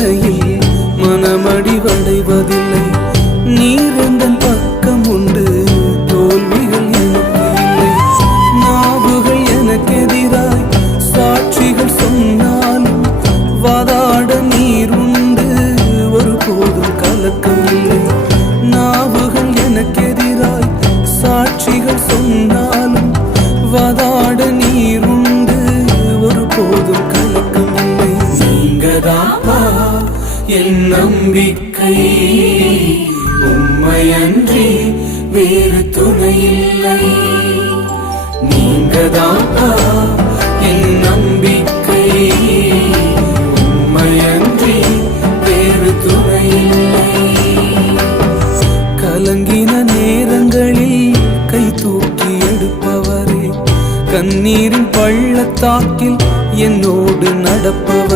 வேதனையில் மனமடிவடைவதில்லை. நீரெந்தன் பக்கம் உண்டு, தோல்விகள் எனக்கு இல்லை. நாவுகள் எனக்கெதிராய் சாட்சிகள் சொன்னாலும் வாதாட நீர் உண்டு, ஒருபோதும் கலக்கம் இல்லை. நாவுகள் எனக்கெதிராய் சாட்சிகள் சொன்னாலும் வாதாட நீர் உண்டு, ஒருபோதும் கலக்கம் இல்லை. நீங்கதாப்பா என் நம்பிக்கை, உம்மையன்றி வேறு துணையில்லை. நீங்கதாப்பா என் நம்பிக்கை, உம்மையன்றி வேறு துணையில்லை. கலங்கின நேரங்களில் கை தூக்கி எடுப்பவரே, கண்ணீரின் பள்ளத்தாக்கில் என்னோடு நடப்பவர்.